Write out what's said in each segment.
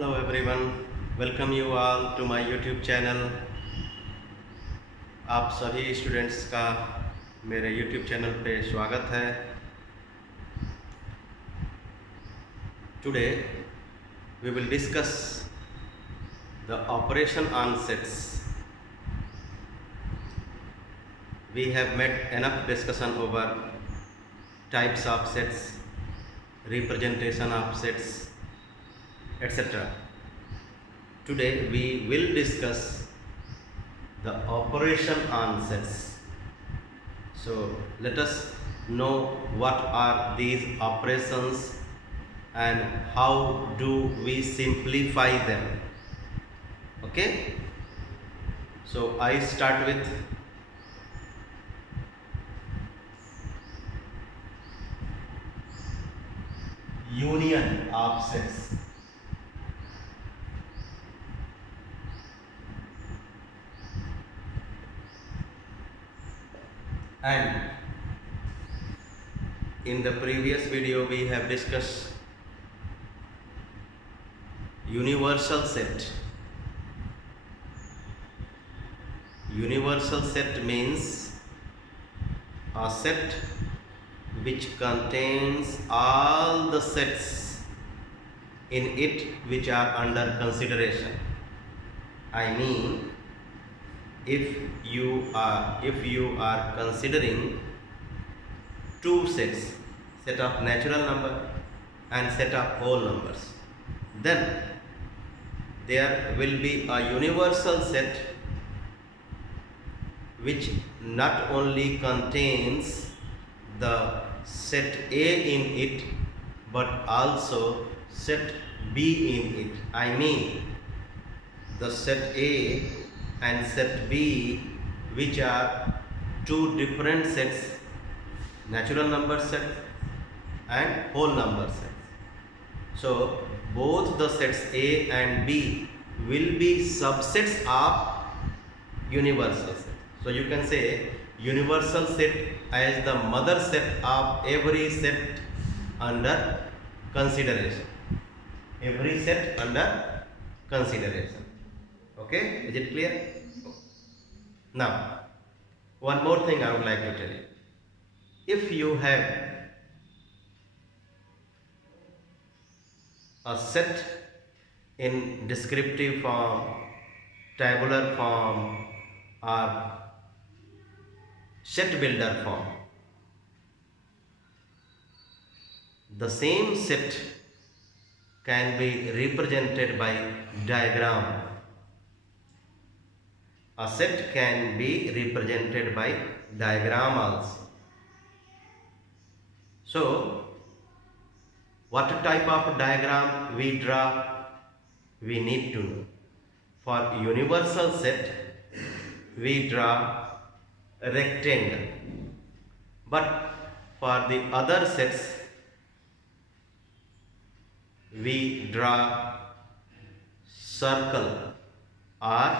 Hello everyone, welcome you all to my YouTube channel. आप सभी students का मेरे यूट्यूब चैनल पे स्वागत है। Today we will discuss the operation on sets. We have made enough discussion over types of sets, representation of sets, etc. Today we will discuss the operation on sets. So let us know what are these operations and how do we simplify them. Okay, so I start with union of sets. And in the previous video we have discussed universal set. Universal set means a set which contains all the sets in it which are under consideration. I mean, if you are considering two sets, set of natural number and set of whole numbers, then there will be a universal set which not only contains the set A in it but also set B in it. I mean, the set A and set B, which are two different sets, natural number set and whole number sets. So both the sets A and B will be subsets of universal set. So you can say universal set as the mother set of every set under consideration. Every set under consideration. Okay, is it clear? Now, one more thing I would like to tell you. If you have a set in descriptive form, tabular form, or set builder form, the same set can be represented by diagram. A set can be represented by diagram also. So, what type of diagram we draw, we need to know. For universal set, we draw a rectangle. But for the other sets, we draw circle or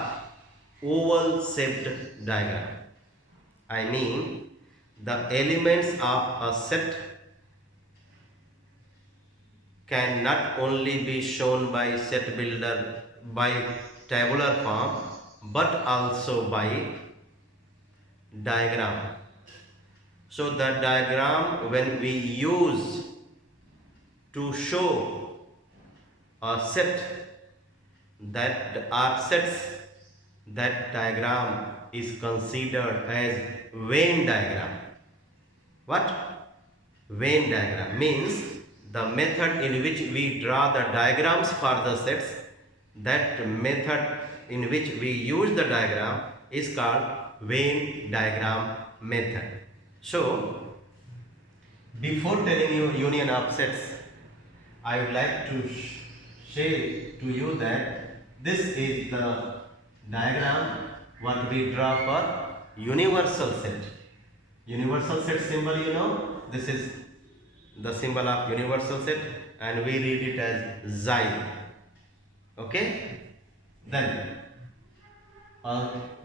oval shaped diagram. I mean, the elements of a set can not only be shown by set builder by tabular form but also by diagram. So the diagram, when we use to show a set that are sets, that diagram is considered as Venn diagram. What? Venn diagram means the method in which we draw the diagrams for the sets, that method in which we use the diagram is called Venn diagram method. So, before telling you union of sets, I would like to say to you that this is the diagram what we draw for universal set. Universal set symbol, you know, this is the symbol of universal set and we read it as xi. Okay? Then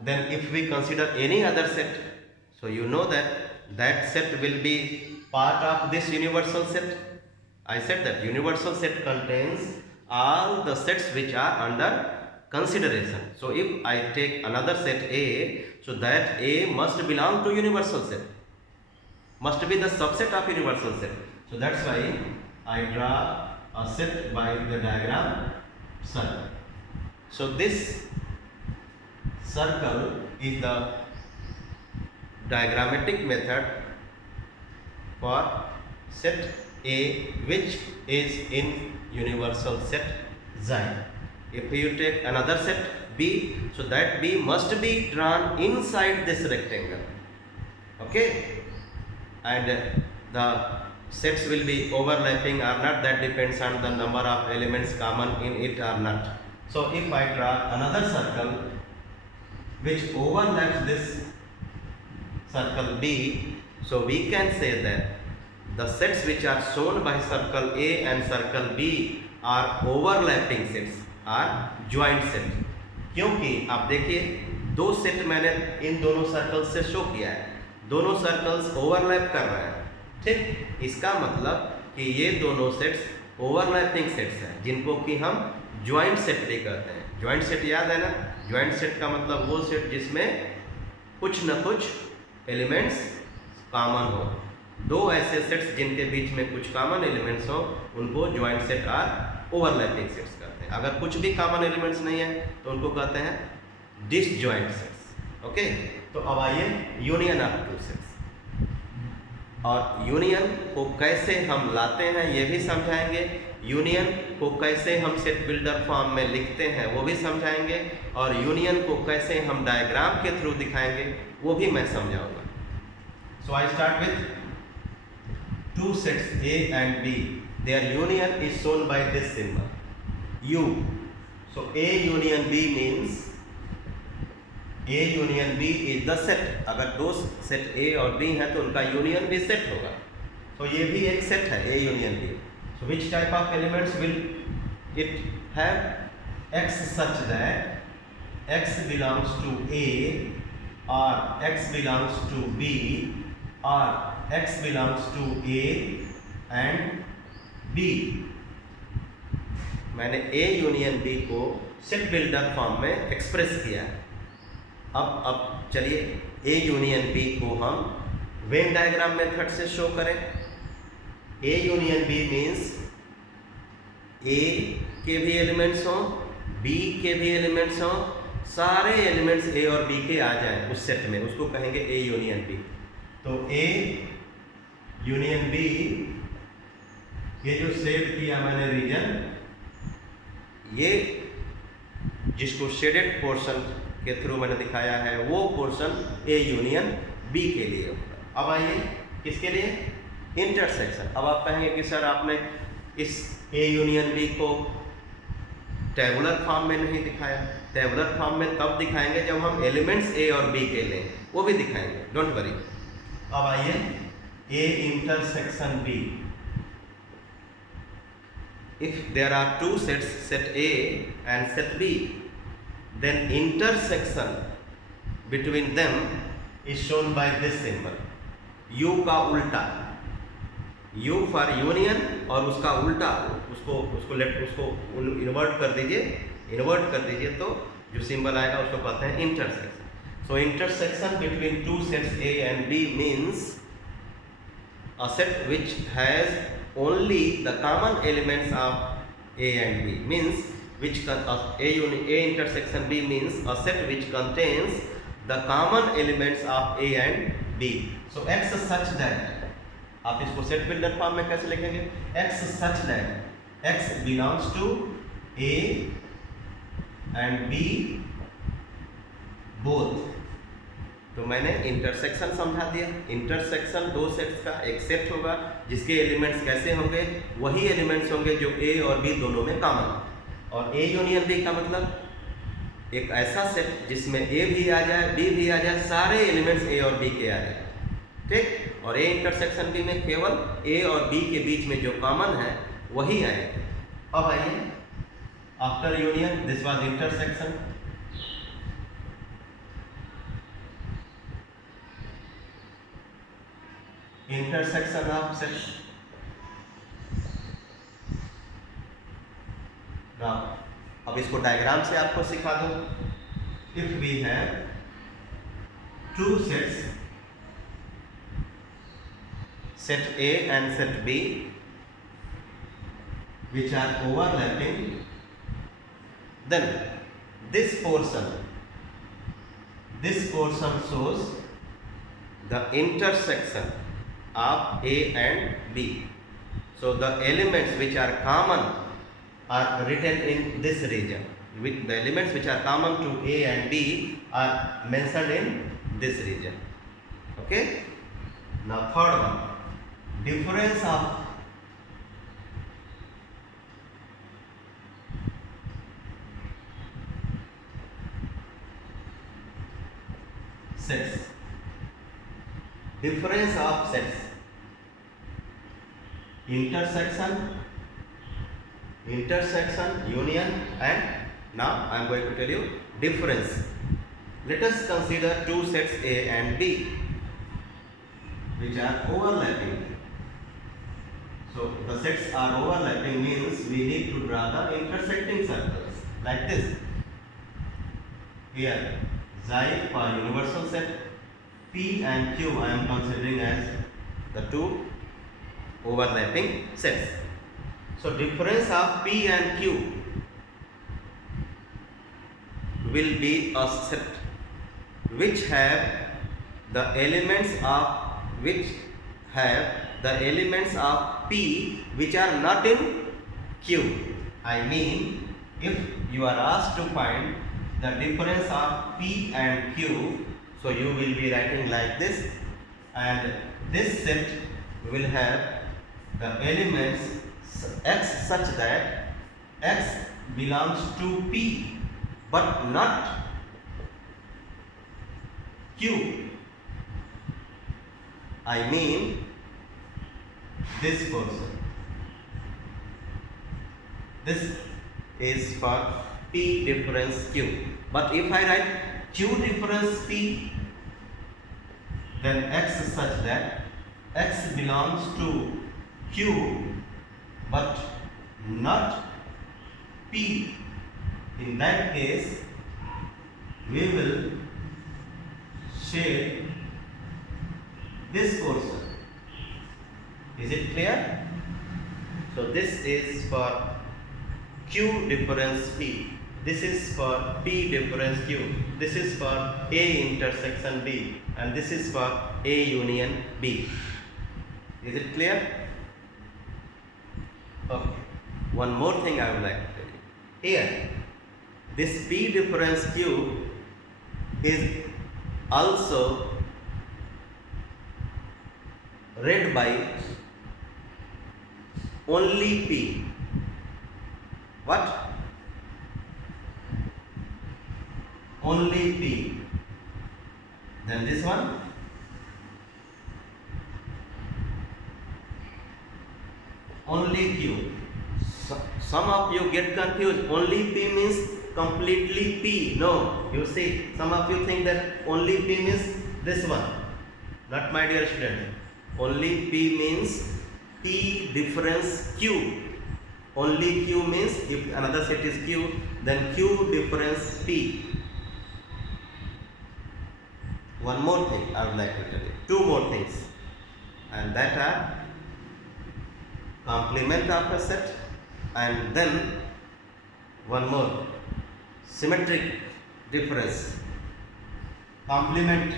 if we consider any other set, so you know that that set will be part of this universal set. I said that universal set contains all the sets which are under consideration. So if I take another set A, so that A must belong to universal set, must be the subset of universal set. So that's why I draw a set by the diagram circle. So this circle is the diagrammatic method for set A which is in universal set Xi. If you take another set B, so that B must be drawn inside this rectangle. Okay, and the sets will be overlapping or not, that depends on the number of elements common in it or not. So if I draw another circle which overlaps this circle B, so we can say that the sets which are shown by circle A and circle B are overlapping sets, are joint set. क्योंकि आप देखिए दो set मैंने इन दोनों circles से show किया है, दोनों सर्कल्स ओवरलैप कर रहे हैं, ठीक। इसका मतलब कि ये दोनों सेट्स ओवरलैपिंग सेट्स हैं जिनको कि हम ज्वाइंट सेट भी कहते हैं। ज्वाइंट सेट याद है ना, ज्वाइंट सेट का मतलब वो सेट जिसमें कुछ न कुछ एलिमेंट्स कॉमन हो। दो ऐसे सेट्स जिनके बीच में कुछ कॉमन एलिमेंट्स हो उनको ज्वाइंट सेट और ओवरलैपिंग सेट्स कहते हैं। अगर कुछ भी कॉमन एलिमेंट्स नहीं है तो उनको कहते हैं डिसजॉइंट सेट्स। ओके, तो अब आइए यूनियन ऑफ टू सेट्स, और यूनियन को कैसे हम लाते हैं ये भी समझाएंगे, यूनियन को कैसे हम सेट बिल्डर फॉर्म में लिखते हैं वो भी समझाएंगे, और यूनियन को कैसे हम डायग्राम के थ्रू दिखाएंगे वो भी मैं समझाऊंगा। So I start with two sets A and B. Their union is shown by this symbol U. So A union B means A union B is the set. अगर दो सेट A और B हैं तो उनका union भी set होगा। तो ये भी एक सेट है A union B. So which type of elements will it have? X such that X belongs to A or X belongs to B or X belongs to A and B. मैंने A union B को set builder form में express किया। अब चलिए A union B को हम Venn diagram method से show करें। A union B means A के भी एलिमेंट्स हों, B के भी एलिमेंट्स हों, सारे एलिमेंट्स A और B के आ जाएं उस सेट में, उसको कहेंगे A यूनियन B। तो A यूनियन B, ये जो शेड किया मैंने रीजन, ये जिसको शेडेड पोर्शन के थ्रू मैंने दिखाया है वो पोर्शन A यूनियन B के लिए होगा। अब आइए किसके लिए? इंटरसेक्शन। अब आप कहेंगे कि सर आपने इस A यूनियन B को टेबुलर फॉर्म में नहीं दिखाया। टेबुलर फॉर्म में तब दिखाएंगे जब हम एलिमेंट्स A और B के लें, वो भी दिखाएंगे, डोंट वरी। अब आइए A intersection B. If there are two sets, set A and set B, then intersection between them is shown by this symbol U का उल्टा, U for union और उसका उल्टा, उसको इन्वर्ट कर दीजिए तो जो सिंबल आएगा उसको कहते हैं intersection. So intersection between two sets A and B means a set which has only the common elements of A and B, means which A intersection B means a set which contains the common elements of A and B. So X such that, आप इसको set builder form में कैसे लिखेंगे? X such that X belongs to A and B both. तो मैंने intersection समझा दिया। Intersection दो सेट्स का एक सेट होगा जिसके एलिमेंट्स कैसे होंगे, वही एलिमेंट्स होंगे जो A और B दोनों में कॉमन। और A यूनियन B का मतलब एक ऐसा सेट जिसमें A भी आ जाए, B भी आ जाए, सारे एलिमेंट्स A और B के आ जाए, ठीक। और A इंटरसेक्शन B में केवल A और B के बीच में जो कॉमन है वही आएगा। अब आइए after union, this was intersection. intersection of sets अब इसको डायग्राम से आपको सिखा दूं। If we have two sets, set A and set B, which are overlapping, then this portion shows the intersection of A and B. So the elements which are common are written in this region. With the elements which are common to A and B are mentioned in this region. Okay. Now third one, difference of sets. Difference of sets. Intersection, union, and now I am going to tell you difference. Let us consider two sets A and B which are overlapping. So the sets are overlapping means we need to draw the intersecting circles like this. Here xi for universal set, P and Q I am considering as the two overlapping sets. So difference of P and Q will be a set which have the elements of P which are not in Q. I mean, if you are asked to find the difference of P and Q, so you will be writing like this, and this set will have the elements X such that X belongs to P but not Q. I mean this portion. This is for P difference Q. But if I write Q difference P, then X is such that X belongs to Q but not P. In that case, we will shade this portion. Is it clear? So this is for Q difference P. This is for P difference Q. This is for A intersection B, and this is for A union B. Is it clear? Okay. One more thing I would like to tell you. Here, this P difference Q is also read by only P. What? Only P. Then this one, only Q. Some of you get confused. Only P means completely P. No, you see, some of you think that only P means this one. Not my dear student. Only P means P difference Q. Only Q means if another set is Q, then Q difference P. One more thing I would like to tell you. Two more things, and that are complement of a set, and then one more, symmetric difference. Complement.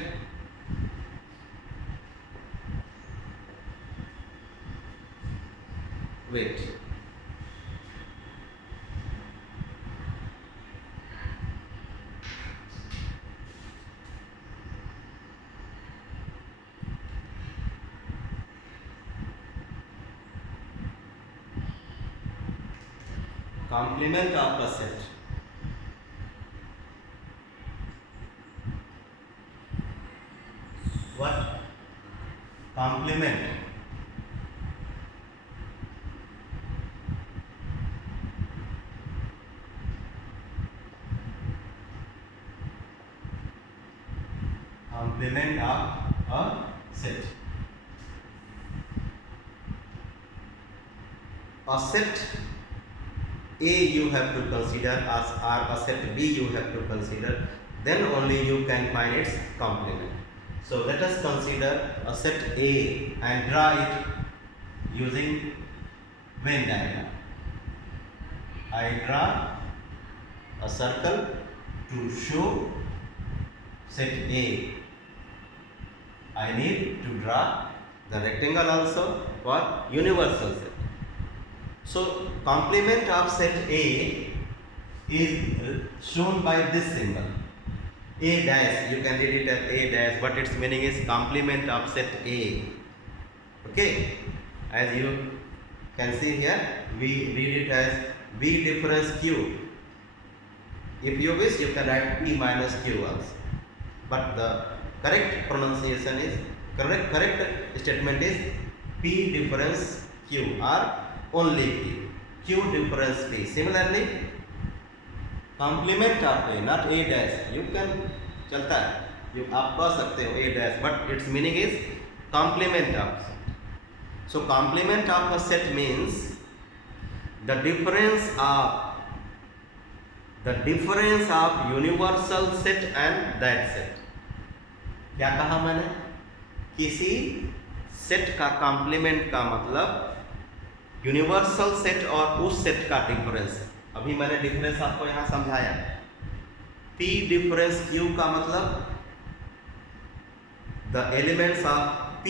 Wait. Complement of a set. What? Complement. Complement of a set. A set A you have to consider as or a set B you have to consider, then only you can find its complement. So let us consider a set A and draw it using Venn diagram. I draw a circle to show set A. I need to draw the rectangle also for universal set. So complement of set A is shown by this symbol A dash. You can read it as A dash, but its meaning is complement of set A. Okay, as you can see here, we read it as B difference Q. If you wish, you can write P minus Q also, but the correct pronunciation is correct statement is P difference Q or only P, Q difference P. Similarly, complement of A, not A dash. You can चलता है, आप कह सकते हो A dash, but its meaning is complement of set. So complement of a set means the difference of universal set and that set. क्या कहा मैंने? किसी सेट का कॉम्प्लीमेंट का मतलब यूनिवर्सल सेट और उस सेट का डिफरेंस। अभी मैंने डिफरेंस आपको यहां समझाया। P डिफरेंस Q का मतलब the elements of P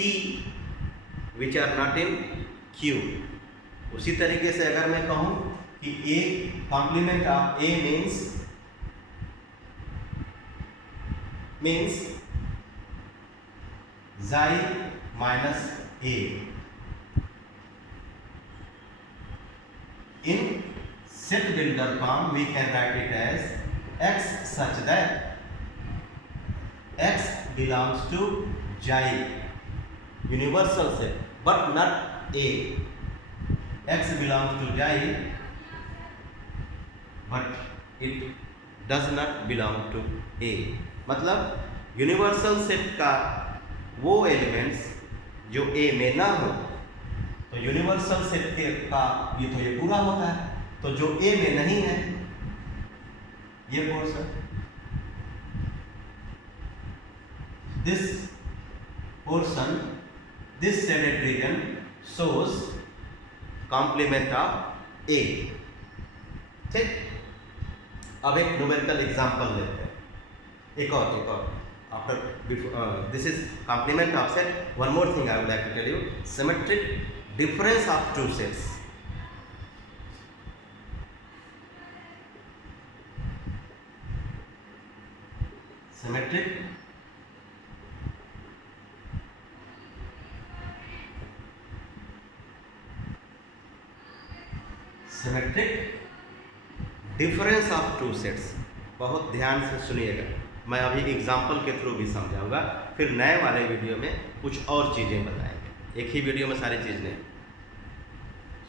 which are not in Q। उसी तरीके से अगर मैं कहूं कि A complement of A means xi minus A. In set builder form, we can write it as x such that x belongs to xi, universal set, but not A. X belongs to xi, but it does not belong to A. मतलब universal set का वो elements जो A में ना हो, तो universal set के का ये पूरा होता है। तो जो A में नहीं है, ये portion, this shaded region shows complement of A. ठीक, अब एक न्यूमेरिकल एग्जांपल लेते हैं, एक और after this is complement of set. One more thing I would like to tell you: symmetric difference of two sets. Symmetric difference of two sets. बहुत ध्यान से सुनिएगा, मैं अभी एग्जाम्पल के थ्रू भी समझाऊंगा, फिर नए वाले वीडियो में कुछ और चीज़ें बताएंगे, एक ही वीडियो में सारी चीज़ नहीं।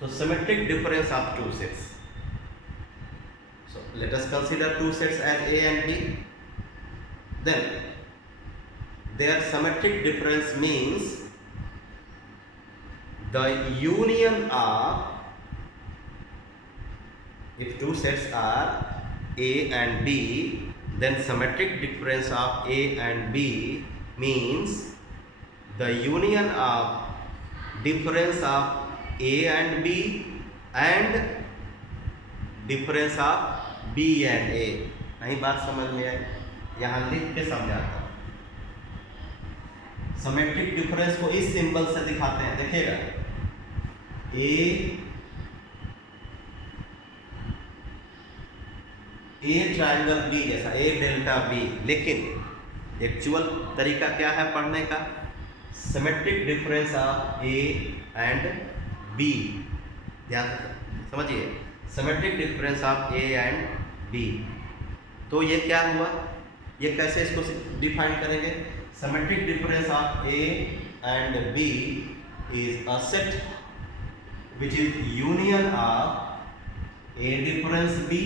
So symmetric difference of two sets. So let us consider two sets as A and B. Then their symmetric difference means the union of, if two sets are A and B, then symmetric difference of A and B means the union of difference of A and B and difference of B and A. नहीं बात समझ में आई? यहाँ लिख के समझाता हूँ। Symmetric difference को इस सिंबल से दिखाते हैं, देखिएगा ए ट्रायंगल बी जैसा, ए डेल्टा बी, लेकिन एक्चुअल तरीका क्या है पढ़ने का? Symmetric difference of A and B. ध्यान समझिए, symmetric difference of A and B. तो ये क्या हुआ, ये कैसे इसको डिफाइन करेंगे? Symmetric difference of A and B is a set which is union of A difference B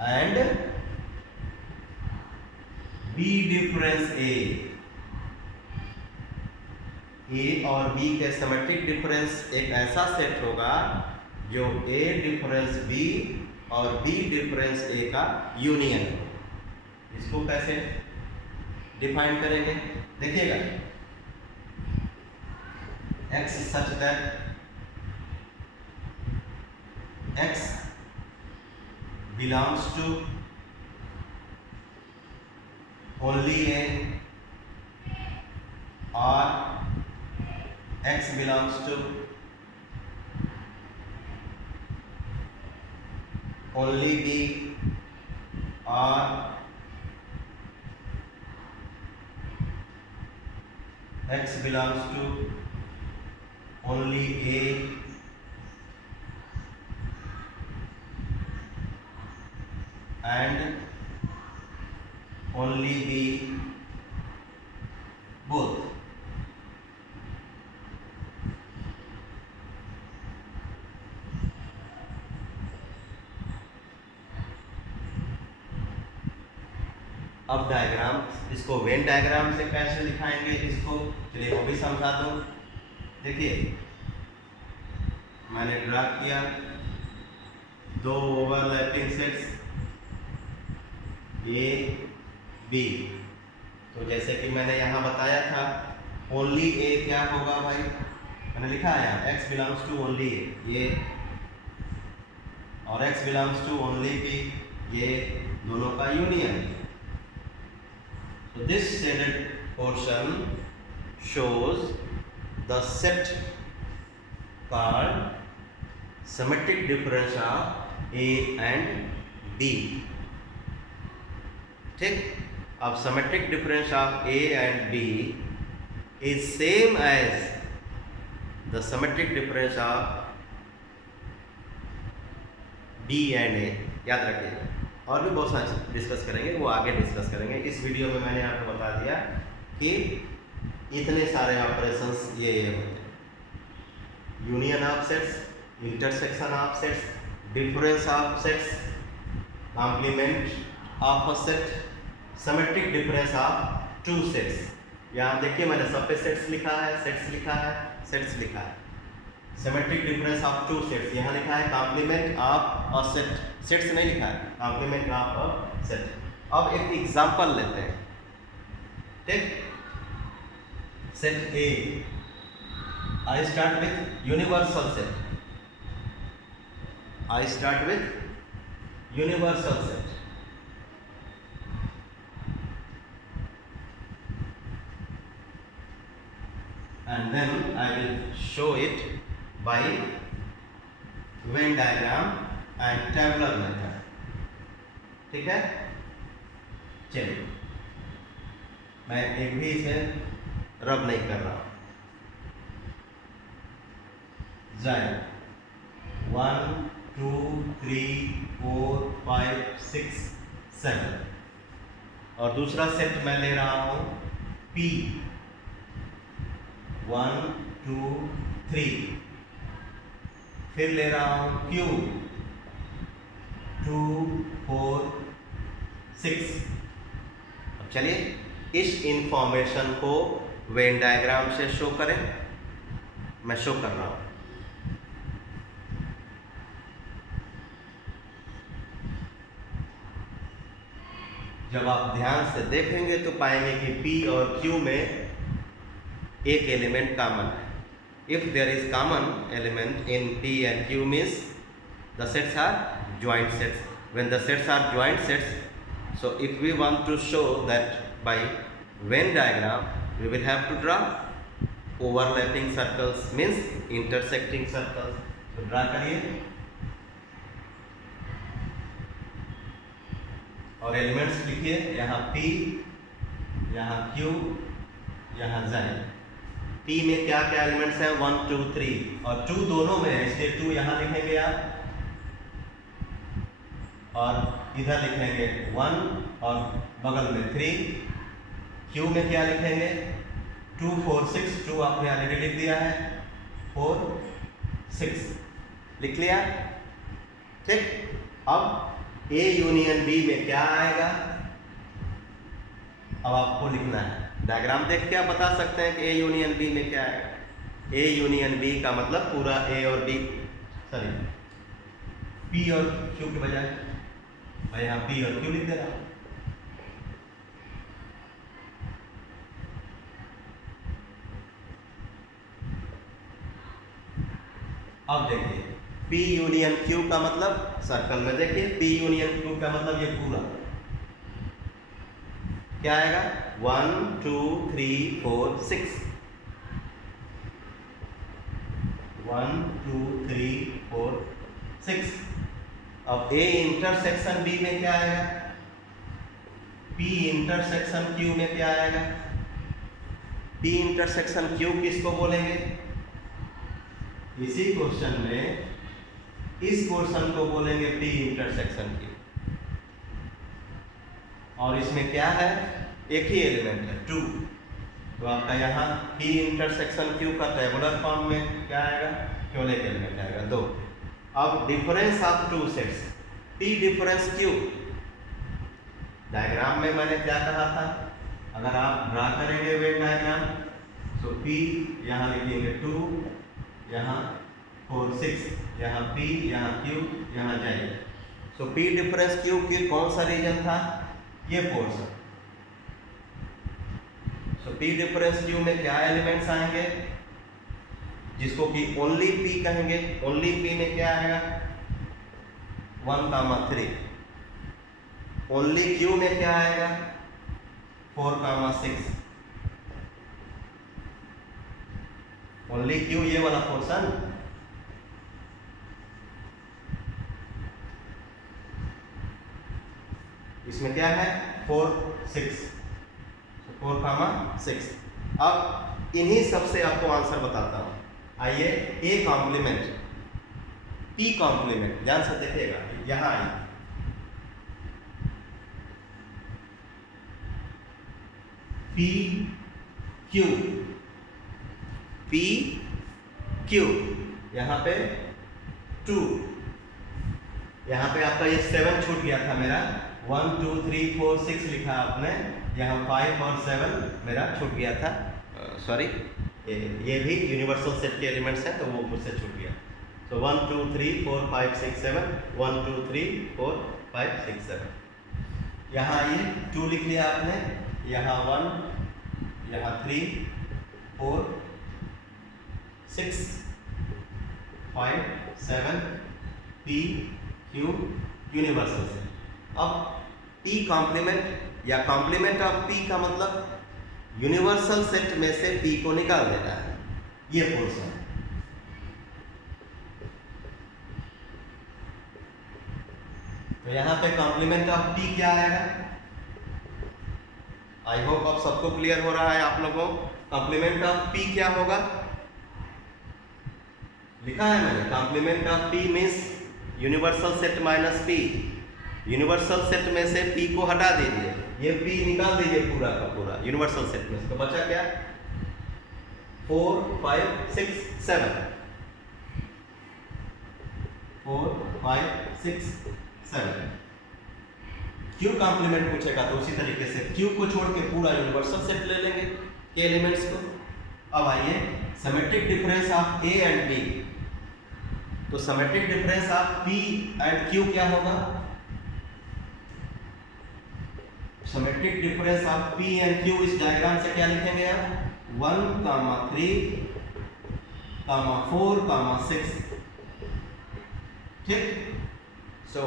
and B difference A। A और B के सिमेट्रिक डिफरेंस एक ऐसा सेट होगा जो A डिफरेंस B और B डिफरेंस A का union है। इसको कैसे डिफाइन करेंगे? देखिएगा, x such that x belongs to only A or x belongs to only B or x belongs to only A and only B both. अब diagram, इसको Venn diagram से कैसे दिखाएंगे इसको, चलिए वो भी समझा दूं। देखिए, मैंने ड्रा किया दो ओवरलैपिंग सेट्स ए बी। तो जैसे कि मैंने यहाँ बताया था, ओनली ए क्या होगा भाई, मैंने लिखा है यहाँ x belongs to only A, ये और x belongs to only B, ये दोनों का union. So this shaded portion shows the set called symmetric difference of A and B. ठीक, अब symmetric difference of A and B is same as the symmetric difference of B and A। याद रखिएगा, और भी बहुत सारे discuss करेंगे, वो आगे डिस्कस करेंगे। इस वीडियो में मैंने आपको बता दिया कि इतने सारे ऑपरेशंस ये होते हैं: union of sets, intersection of sets, difference of sets, complement of a set, symmetric difference of two sets. यहाँ देखिए, मैंने सब पे सेट्स लिखा है, सेट्स लिखा है, सेट्स लिखा है। Symmetric difference of two sets यहाँ लिखा है, complement of a set, sets नहीं लिखा है, कॉम्प्लीमेंट ऑफ अ सेट। अब एक एग्जांपल लेते हैं, ठीक। Set A, I start with universal set, I start with universal set. And then I will show it by Venn diagram and tabular method। ठीक है, चलिए, मैं एक भी इसे रब नहीं कर रहा हूँ। जाए 1 2 3 4 5 6 7, और दूसरा सेट मैं ले रहा हूँ P 1 2 3, फिर ले रहा हूँ Q 2 4 6। अब चलिए इस इंफॉर्मेशन को वेन डायग्राम से शो करें। मैं शो कर रहा हूँ। जब आप ध्यान से देखेंगे तो पाएंगे कि P और Q में एक एलिमेंट कॉमन है। If there is common element in P and Q means the sets are joint sets. When the sets are joint sets, so if we want to show that by Venn diagram, we will have to draw overlapping circles, means intersecting circles. तो draw करिए और elements लिखिए, यहाँ P, यहाँ Q, यहाँ Z। P में क्या क्या एलिमेंट्स हैं? 1 2 3, और 2 दोनों में है, इसलिए 2 यहाँ लिखेंगे आप, और इधर लिखेंगे 1 और बगल में 3। Q में क्या लिखेंगे? 2 4 6, 2 आपने ऑलरेडी लिख दिया है, 4 6 लिख लिया, ठीक। अब A यूनियन B में क्या आएगा, अब आपको लिखना है। डायग्राम देख के आप बता सकते हैं कि A यूनियन B में क्या है। A यूनियन B का मतलब पूरा A और B, सॉरी P और Q के बजाय मैं यहाँ P और Q लिख दे रहा हूँ। अब देखिए P यूनियन Q का मतलब, सर्कल में देखिए P यूनियन Q का मतलब ये पूरा क्या आएगा, 1 2 3 4 6, 1 2 3 4 6। अब A इंटरसेक्शन B में क्या आएगा, P इंटरसेक्शन Q में क्या आएगा, P इंटरसेक्शन Q किसको बोलेंगे, इसी क्वेश्चन में इस पोर्शन को बोलेंगे P इंटरसेक्शन Q। और इसमें क्या है, एक ही एलिमेंट है 2, तो आपका यहाँ P इंटरसेक्शन Q का टेबुलर फॉर्म में क्या आएगा, केवल एक एलिमेंट आएगा 2। अब difference of two sets, P difference Q, diagram में मैंने क्या कहा था, अगर आप ड्रा करेंगे वेन डायग्राम, तो P यहाँ लिखेंगे 2, यहाँ 4 6, यहाँ P, यहाँ Q, यहाँ J। तो P डिफरेंस Q की कौन सा रीजन था, ये पोर्शन। तो P डिफरेंस Q में क्या एलिमेंट्स आएंगे, जिसको कि ओनली P कहेंगे, ओनली P में क्या आएगा 1 3, ओनली Q में क्या आएगा 4 6, ओनली Q ये वाला पोर्शन, इसमें क्या है 4 6, 4 6। अब इन्हीं सब से आपको आंसर बताता हूं। आइए A कॉम्प्लीमेंट, P कॉम्प्लीमेंट ध्यान से देखिएगा, यहां आइए, P Q, P Q, यहाँ पे 2, यहाँ पे आपका ये 7 छूट गया था मेरा, 1 2 3 4 6 लिखा आपने, यहाँ 5 और 7 मेरा छूट गया था, सॉरी ये भी यूनिवर्सल सेट के एलिमेंट्स हैं तो वो मुझसे छूट गया। तो 1 2 3 4 5 6 7, 1 2 3 4 5 6 7, यहाँ ये 2 लिख लिया आपने, यहाँ 1, यहाँ 3 4 6 5 7, P Q यूनिवर्सल सेट। अब P कॉम्प्लीमेंट या कॉम्प्लीमेंट ऑफ P का मतलब यूनिवर्सल सेट में से P को निकाल देना है, ये पोर्शन। तो यहाँ पे कॉम्प्लीमेंट ऑफ P क्या आएगा, आई होप अब सबको क्लियर हो रहा है आप लोगों को। कॉम्प्लीमेंट ऑफ P क्या होगा, लिखा है मैंने, complement of P means universal set minus P। Universal set में से P को हटा दीजिए, ये P निकाल दीजिए पूरा का पूरा यूनिवर्सल सेट में, तो बचा क्या 4 5 6 7, 4 5 6 7। Q कॉम्प्लीमेंट पूछेगा तो उसी तरीके से Q को छोड़ के पूरा यूनिवर्सल सेट ले लेंगे के एलिमेंट्स को। अब आइए symmetric difference of A and B, तो symmetric difference of P and Q क्या होगा, symmetric difference of P and Q इस डायग्राम से क्या लिखेंगे आप, 1 3 4 6, ठीक। सो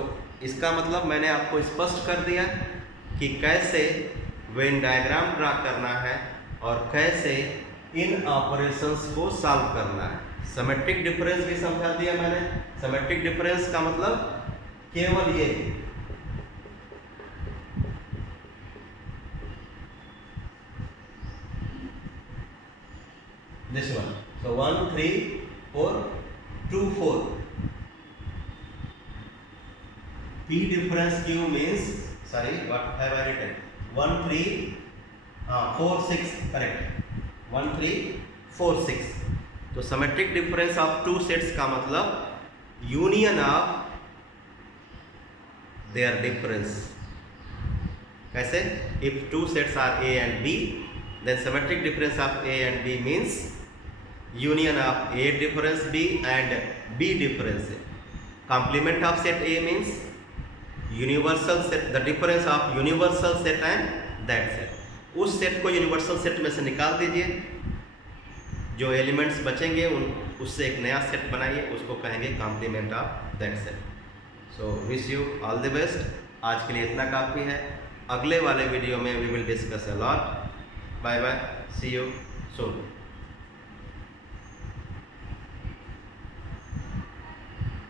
इसका मतलब मैंने आपको स्पष्ट कर दिया कि कैसे वेन डायग्राम ड्रा करना है और कैसे इन ऑपरेशंस को सॉल्व करना है। सिमेट्रिक डिफरेंस भी समझा दिया मैंने। सिमेट्रिक डिफरेंस का मतलब केवल ये, this one, so 1 3 4 2 4, P difference Q means, sorry what have I written, 1 3 4 6, correct, 1 3 4 6। तो symmetric difference of two sets का मतलब यूनियन ऑफ देयर डिफरेंस। कैसे, if two sets are A and B, then symmetric difference of A and B means union of A difference B and B difference A। complement of set A means universal set, the difference of universal set and that set. उस set को universal set में से निकाल दीजिए, जो elements बचेंगे उससे एक नया सेट बनाइए, उसको कहेंगे complement of that set. So wish you all the best. आज के लिए इतना काफ़ी है. अगले वाले वीडियो में we will discuss a lot. Bye bye, see you soon.